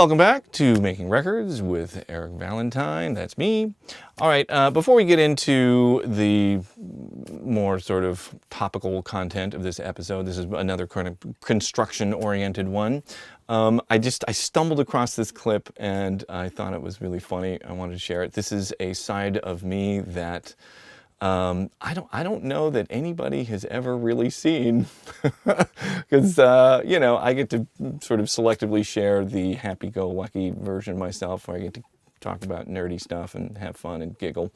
Welcome back to Making Records with Eric Valentine. That's me. All right, before we get into the more sort of topical content of this episode, this is another kind of construction-oriented one. I stumbled across this clip and I thought it was really funny. I wanted to share it. This is a side of me that I don't know that anybody has ever really seen, because I get to sort of selectively share the happy-go-lucky version of myself, where I get to talk about nerdy stuff and have fun and giggle.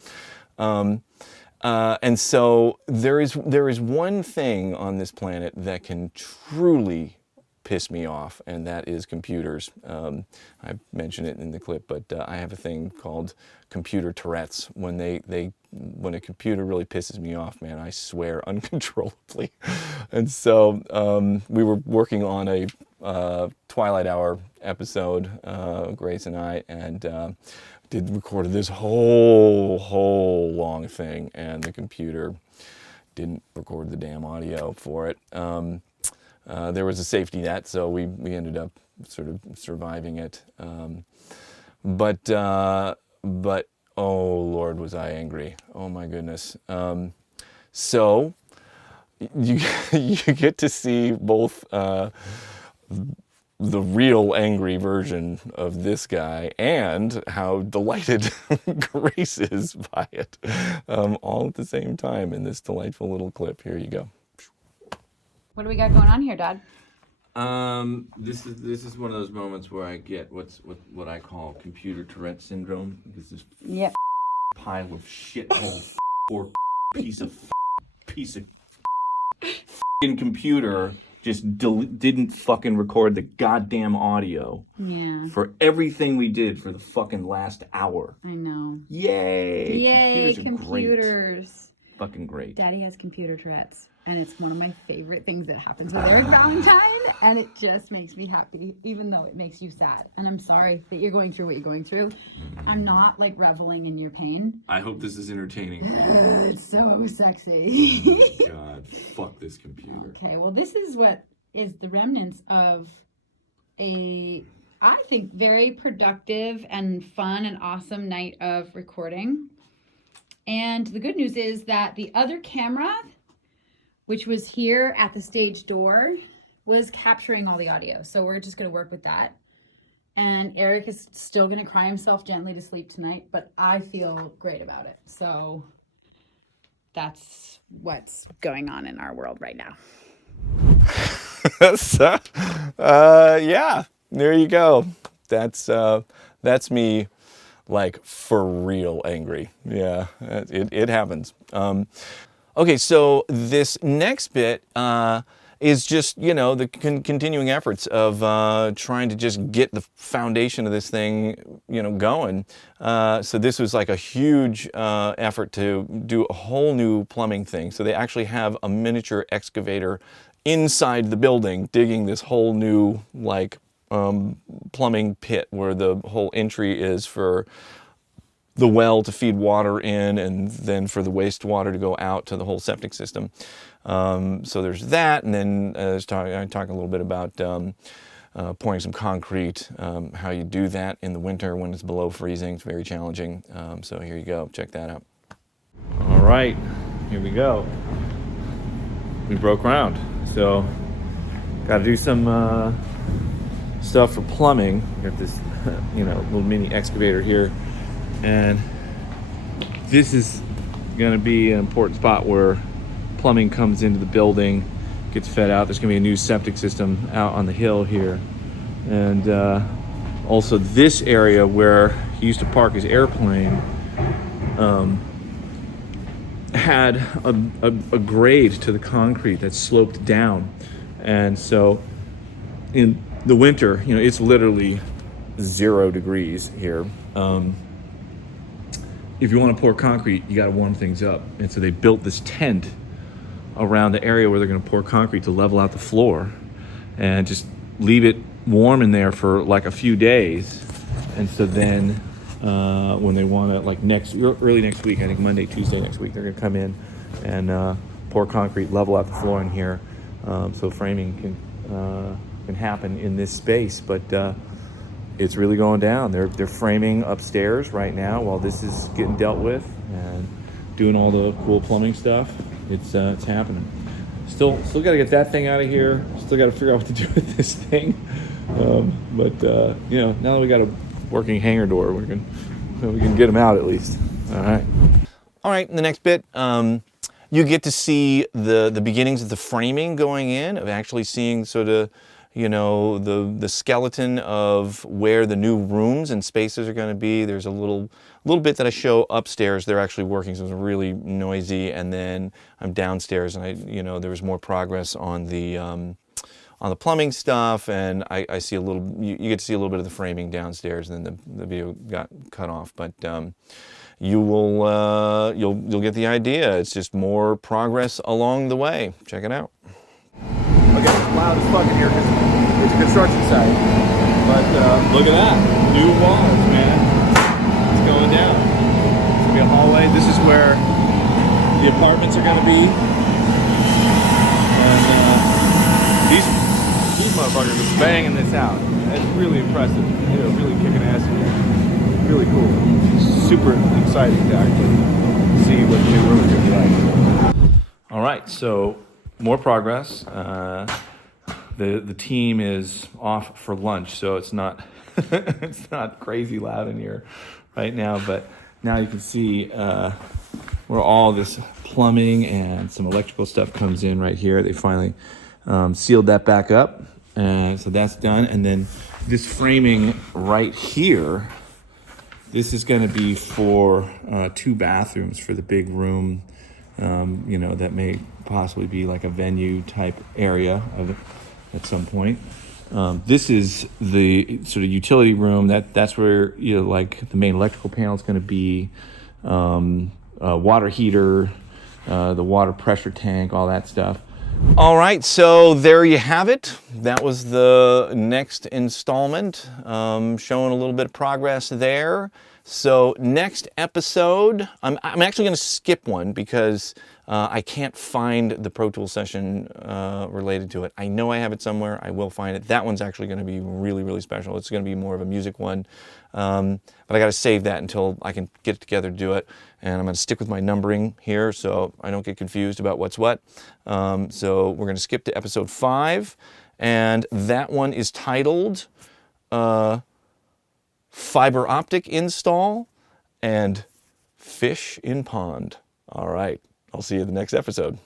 And so there is one thing on this planet that can truly piss me off, and that is computers. I mentioned it in the clip, but I have a thing called computer Tourettes. When a computer really pisses me off, man, I swear uncontrollably. And so we were working on a Twilight Hour episode, Grace and I, and recorded this whole long thing, and the computer didn't record the damn audio for it. There was a safety net, so we ended up sort of surviving it. But oh Lord, was I angry! Oh my goodness. So you get to see both the real angry version of this guy and how delighted Grace is by it, all at the same time in this delightful little clip. Here you go. What do we got going on here, Dad? This is one of those moments where I get what I call computer Tourette syndrome, because this pile of shithole or piece of computer just didn't fucking record the goddamn audio. Yeah. For everything we did for the fucking last hour. I know. Yay! Yay, computers. Fucking great. Daddy has computer Tourette's, and it's one of my favorite things that happens with Eric Valentine, and it just makes me happy, even though it makes you sad. And I'm sorry that you're going through what you're going through. I'm not like reveling in your pain. I hope this is entertaining. It's so sexy. Oh my God, fuck this computer. Okay, well, this is what is the remnants of I think, very productive and fun and awesome night of recording. And the good news is that the other camera, which was here at the stage door, was capturing all the audio. So we're just going to work with that. And Eric is still going to cry himself gently to sleep tonight, but I feel great about it. So that's what's going on in our world right now. So, yeah, there you go. That's me. Like, for real angry. Yeah, it happens. Okay, so this next bit is just, the continuing efforts of trying to just get the foundation of this thing, going. So this was like a huge effort to do a whole new plumbing thing. So they actually have a miniature excavator inside the building digging this whole new, plumbing pit where the whole entry is for the well to feed water in, and then for the wastewater to go out to the whole septic system. So there's that, and then I talk a little bit about pouring some concrete, how you do that in the winter when it's below freezing. It's very challenging. So here you go. Check that out. All right, here we go. We broke ground, so got to do some stuff for plumbing. Got this, little mini excavator here, and this is going to be an important spot where plumbing comes into the building, gets fed out. There's going to be a new septic system out on the hill here, and also this area where he used to park his airplane had a grade to the concrete that sloped down, and so in the winter, it's literally 0 degrees here. If you want to pour concrete, you got to warm things up. And so they built this tent around the area where they're going to pour concrete to level out the floor and just leave it warm in there for like a few days. And so then when they want to, early next week, I think Monday, Tuesday next week, they're going to come in and pour concrete, level out the floor in here, so framing can happen in this space. But it's really going down. They're framing upstairs right now while this is getting dealt with and doing all the cool plumbing stuff. It's happening. Still got to get that thing out of here. Still got to figure out what to do with this thing. But you know, now that we got a working hangar door, we can get them out at least. All right. In the next bit, you get to see the beginnings of the framing going in, of actually seeing sort of, you know, the skeleton of where the new rooms and spaces are going to be. There's a little bit that I show upstairs. They're actually working, so it's really noisy. And then I'm downstairs, and you know, there was more progress on the plumbing stuff, and I see a little. You get to see a little bit of the framing downstairs, and then the video got cut off. But you'll get the idea. It's just more progress along the way. Check it out. Okay, it's loud as fuck in here because it's a construction site. But look at that, new walls, man. It's going down. It's gonna be a hallway. This is where the apartments are gonna be. And these motherfuckers are banging this out. It's really impressive. They're really kicking ass here. Really cool. Super exciting to actually see what the new room is gonna be like. All right, so more progress. The team is off for lunch, so it's not it's not crazy loud in here right now. But now you can see where all this plumbing and some electrical stuff comes in right here. They finally sealed that back up, and so that's done. And then this framing right here, this is going to be for 2 bathrooms for the big room. You know, that may possibly be like a venue type area at some point. This is the sort of utility room. That's where, you know, like the main electrical panel is going to be, water heater, the water pressure tank, all that stuff. All right, so there you have it. That was the next installment, showing a little bit of progress there. So next episode, I'm actually going to skip one because I can't find the Pro Tools session related to it. I know I have it somewhere. I will find it. That one's actually going to be really, really special. It's going to be more of a music one. But I got to save that until I can get it together to do it. And I'm going to stick with my numbering here so I don't get confused about what's what. So we're going to skip to episode 5. And that one is titled Fiber Optic Install and Fish in Pond. All right. I'll see you in the next episode.